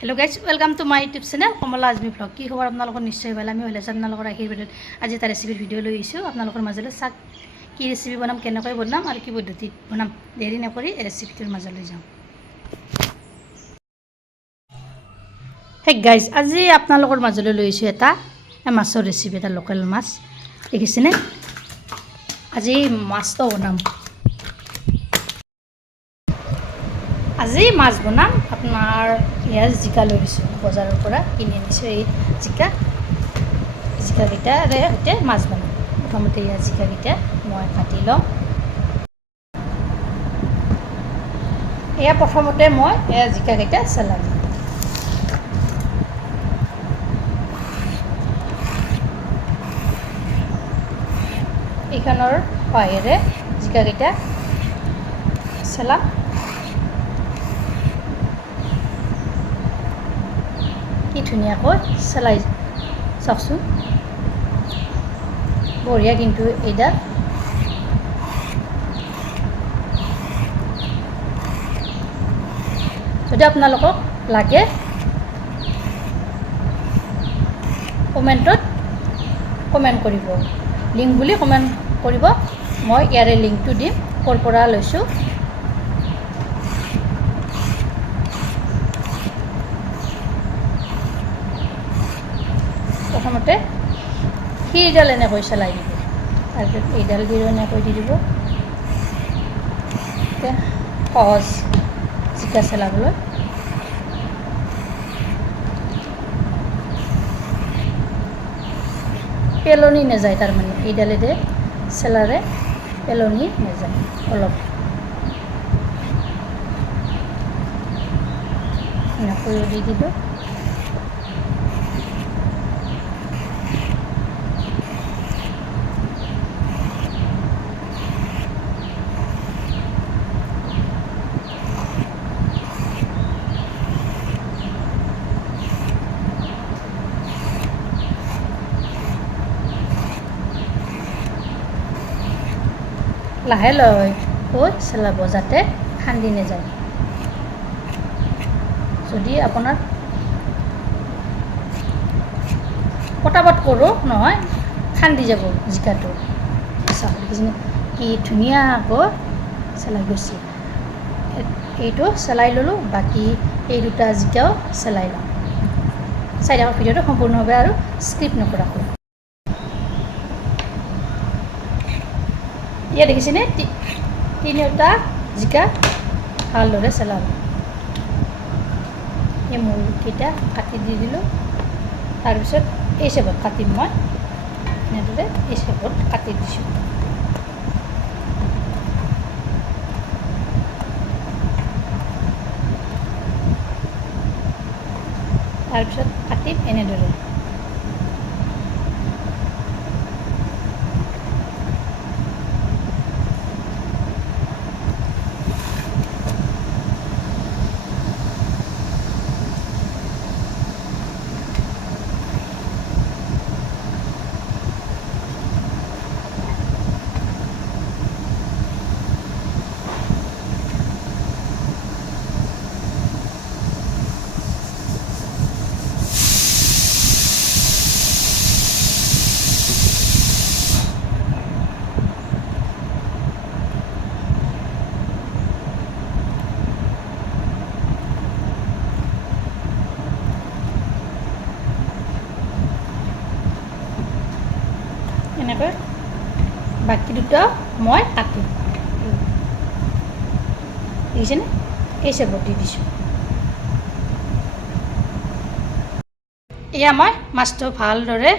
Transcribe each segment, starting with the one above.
Hello guys welcome to my YouTube channel Kamala Azmi vlog की खबर आपलोगों निश्चय भाला आमी हले आपलोगों आखिर भिडिओ आज এটা ৰেচিপিৰ ভিডিও লৈ আহিছো आपलोगों মাজলৈ চাক কি ৰেচিপি বনাম কেনেকৈ বনাম আৰু কি পদ্ধতিত বনাম দেৰি নকৰি এই ৰেচিপিটোৰ মাজলৈ যাম হে গাইজ আজি आपलोगों মাজলৈ লৈ আহিছো এটা মাছৰ ৰেচিপি এটা লোকেল মাছ দেখিছেনে আজি মাছটো বনাম আজি মাছ বনাম আপনার ইয়ার জিকা লৈ দিছো বজাৰৰ পৰা কিনি আনিছো এই জিকা জিকাকেইটা হতে মাছ বনাম প্ৰথমতে ইয়াৰ জিকাকেইটা মই কাটি লম এয়া প্ৰথমতে মই এয়া জিকাকেইটা চেলাই লম এইখনৰ সহায়েৰে জিকাকেইটা চেলাম কি ধুনীয়াকৈ চেলাই চাওকচোন বঢ়িয়া কিন্তু এইটা যদি আপোনালোকক লাগে কমেণ্টত কমেণ্ট কৰিব লিংক বুলি কমেণ্ট কৰিব মই ইয়াৰে লিংকটো দিম ক'ৰ পৰা লৈছোঁ প্ৰথমতে সেইডাল এনেকৈ চেলাই দিব তাৰপিছত এইডাল দি এনেকৈ দি দিব সহজ জিকা চেলাবলৈ পেলনি নাযায় তাৰমানে এইডালেৰে চেলাৰে পেলনি নাযায় অলপ এনেকৈ দি দিব লাহে লাহে চেলাব যাতে খান্দি নাযায় যদি আপোনাৰ পটাপট কৰোঁ নহয় খান্দি যাব জিকাটো কি ধুনীয়াকৈ চেলাই গৈছে এইটো চেলাই ল'লোঁ বাকী এই দুটা জিকাও চেলাই ল'ম চাই থাকক ভিডিঅ'টো সম্পূৰ্ণভাৱে আৰু স্কিপ নকৰাকৈ ইয়া দেখিছেনে তিনিটা জিকা ভালদৰে চেলালোঁ এই মূলকেইটা কাটি দি দিলোঁ তাৰপিছত এই চেপত কাটিম মই এনেদৰে এই চেপত কাটি দিছোঁ তাৰপিছত কাটিম এনেদৰে এনেকৈ বাকী দুটা মই কাটিম দেখিছেনে এই চেপত দি দিছোঁ এয়া মই মাছটো ভালদৰে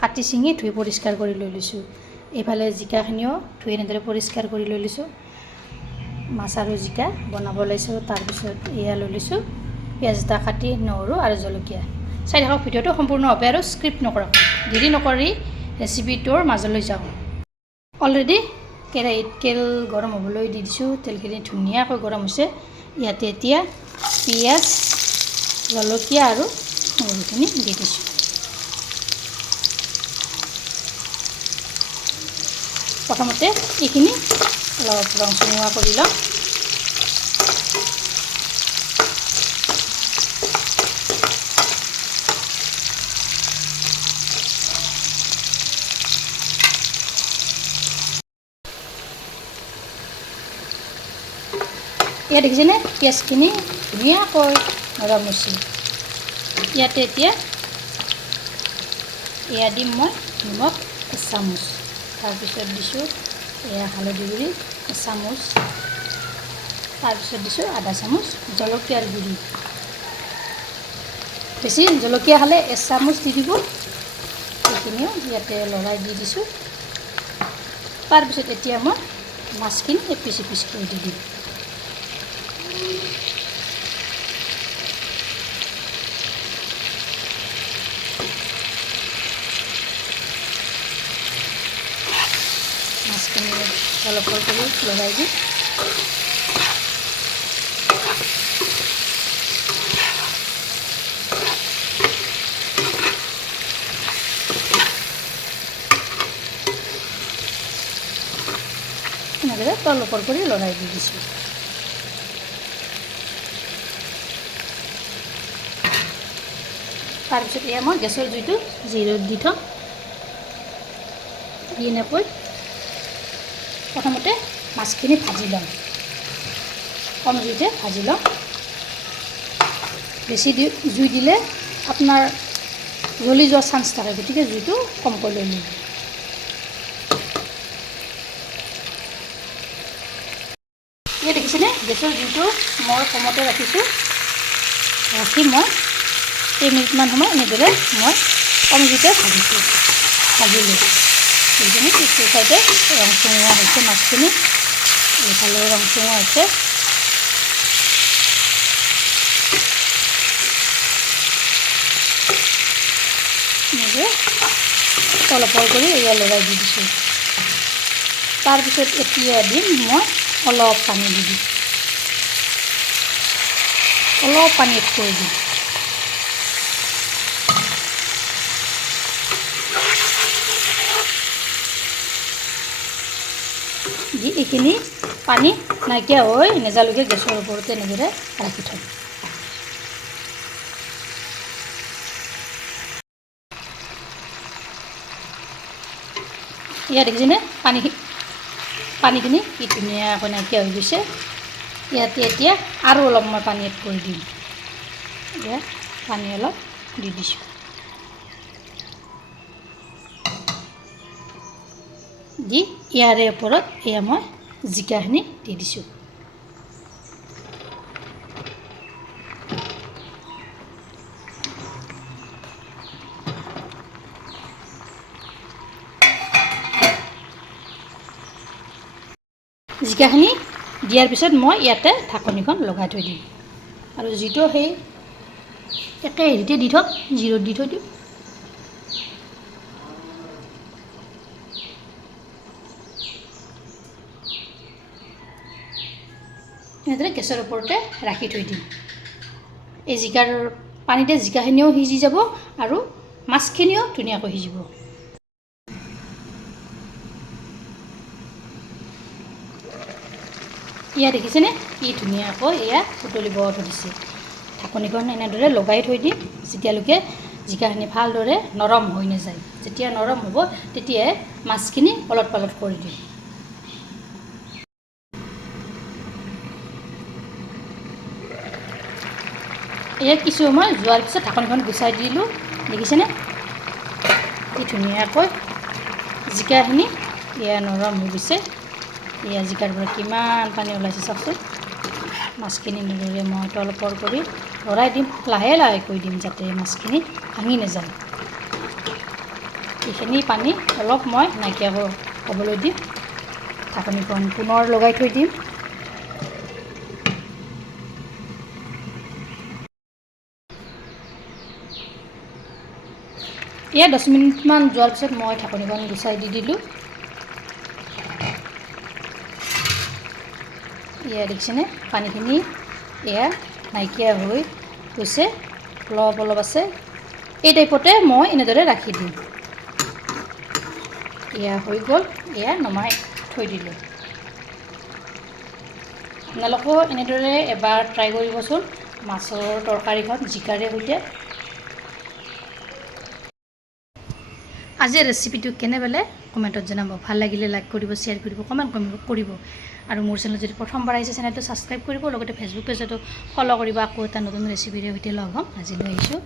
কাটি ছিঙি ধুই পৰিষ্কাৰ কৰি লৈ লৈছোঁ এইফালে জিকাখিনিও ধুই এনেদৰে পৰিষ্কাৰ কৰি লৈ লৈছোঁ মাছ আৰু জিকা বনাব লৈছোঁ তাৰপিছত এয়া লৈ লৈছোঁ পিঁয়াজ এটা কাটি নহৰু আৰু জলকীয়া চাই থাকক ভিডিঅ'টো সম্পূৰ্ণভাৱে আৰু স্ক্ৰিপ্ট নকৰাকৈ দেৰি নকৰি ৰেচিপিটোৰ মাজলৈ যাওঁ অলৰেডি কেৰাহীত তেল গৰম হ'বলৈ দি দিছোঁ তেলখিনি ধুনীয়াকৈ গৰম হৈছে ইয়াতে এতিয়া পিঁয়াজ জলকীয়া আৰু নহৰুখিনি দি দিছোঁ প্ৰথমতে এইখিনি অলপ ৰং চঙুৱা কৰি ল'ম ইয়াত দেখিছেনে পিঁয়াজখিনি ধুনীয়াকৈ নৰম হৈছে। ইয়াতে এতিয়া এয়া দিম মই নিমখ এচামুচ, তাৰপিছত দিছোঁ এয়া হালধি গুড়ি এচামুচ, তাৰপিছত দিছোঁ আধা চামুচ জলকীয়াৰ গুড়ি। বেছি জলকীয়া হ'লে এচামুচ দি দিব। সেইখিনিও ইয়াতে লৰাই দি দিছোঁ। তাৰপিছত এতিয়া মই মাছখিনি এপিচ এপিচ কৰি দি দিম। মাছখিনি অলপ কৰি লৰাই দিম। এনেদৰে তলপৰ কৰি লৰাই দি দিছোঁ। তাৰপিছত এয়া মই গেছৰ জুইটো জিৰত দি থ'ম। দি এনেকৈ প্ৰথমতে মাছখিনি ভাজি ল'ম, কম জুইতে ভাজি ল'ম। বেছি জুই দিলে আপোনাৰ জ্বলি যোৱাৰ চান্স থাকে, গতিকে জুইটো কমকৈ লৈ ল'ম। এতিয়া দেখিছেনে গেছৰ জুইটো মই কমতে ৰাখিছোঁ। ৰাখি মই 10 মিনিটমান সময় এনেদৰে মই কম জুইতে ভাজিলোঁ। এইখিনি পিছটো চাইডে ৰংচঙুৱা হৈছে মাছখিনি, এইফালে ৰংচঙুৱা হৈছে। এনেকৈ তলপৰ কৰি এয়া লৰাই দি দিছোঁ। তাৰপিছত এতিয়া দিম মই অলপ পানী দি দিম, অলপ পানী এড কৰি দিম। দি এইখিনি পানী নাইকিয়া হৈ নেজালৈকে গেছৰ ওপৰতে এনেদৰে ৰাখি থ'ম। ইয়াত দেখিছেনে পানীখিনি কি ধুনীয়াকৈ নাইকিয়া হৈ গৈছে। ইয়াতে এতিয়া আৰু অলপ মই পানী এড কৰি দিম। এতিয়া পানী অলপ দি দিছোঁ। দি ইয়াৰে ওপৰত এয়া মই জিকাখিনি দি দিছোঁ। জিকাখিনি দিয়াৰ পিছত মই ইয়াতে ঢাকনিখন লগাই থৈ দিম আৰু যিটো সেই একে হেৰিতে দি থ'ম, জিৰত দি থৈ দিম। এনেদৰে গেছৰ ওপৰতে ৰাখি থৈ দিম। এই জিকাৰ পানীতে জিকাখিনিও সিজি যাব আৰু মাছখিনিও ধুনীয়াকৈ সিজিব। এয়া দেখিছেনে কি ধুনীয়াকৈ এয়া উতলিব ধৰিছে। ঢাকনিখন এনেদৰে লগাই থৈ দিম যেতিয়ালৈকে জিকাখিনি ভালদৰে নৰম হৈ নাযায়। যেতিয়া নৰম হ'ব তেতিয়াই মাছখিনি অলপ পালট কৰি দিম। এয়া কিছু সময় যোৱাৰ পিছত ঢাকনিখন গুচাই দিলোঁ। দেখিছেনে কি ধুনীয়াকৈ জিকাখিনি এয়া নৰম হৈ গৈছে। এয়া জিকাৰ পৰা কিমান পানী ওলাইছে চাওকচোন। মাছখিনি এনেদৰে মই তলপৰ কৰি লৰাই দিম, লাহে লাহে কৰি দিম যাতে মাছখিনি ভাঙি নাযায়। এইখিনি পানী অলপ মই নাইকিয়া হ'বলৈ দিম। ঢাকনিখন পুনৰ লগাই থৈ দিম। এয়া 10 মিনিটমান যোৱাৰ পিছত মই ঢাকনিখন গুচাই দি দিলোঁ। এয়া দেখিছেনে পানীখিনি এয়া নাইকিয়া হৈ গৈছে, অলপ অলপ আছে। এই টাইপতে মই এনেদৰে ৰাখি দিম। এয়া হৈ গ'ল, এয়া নমাই থৈ দিলোঁ। আপোনালোকেও এনেদৰে এবাৰ ট্ৰাই কৰিবচোন মাছৰ তৰকাৰীখন জিকাৰে সৈতে। আজিৰ ৰেচিপিটো কেনে পালে কমেণ্টত জনাব। ভাল লাগিলে লাইক কৰিব, শ্বেয়াৰ কৰিব, কমেণ্ট কৰিব। আৰু মোৰ চেনেল যদি প্ৰথমবাৰ আহিছে চেনেলটো ছাবস্ক্ৰাইব কৰিব, লগতে ফেচবুক পেজতো ফ'ল' কৰিব। আকৌ এটা নতুন ৰেচিপিৰে সৈতে লগ হ'ম। আজিলৈ আহিছোঁ।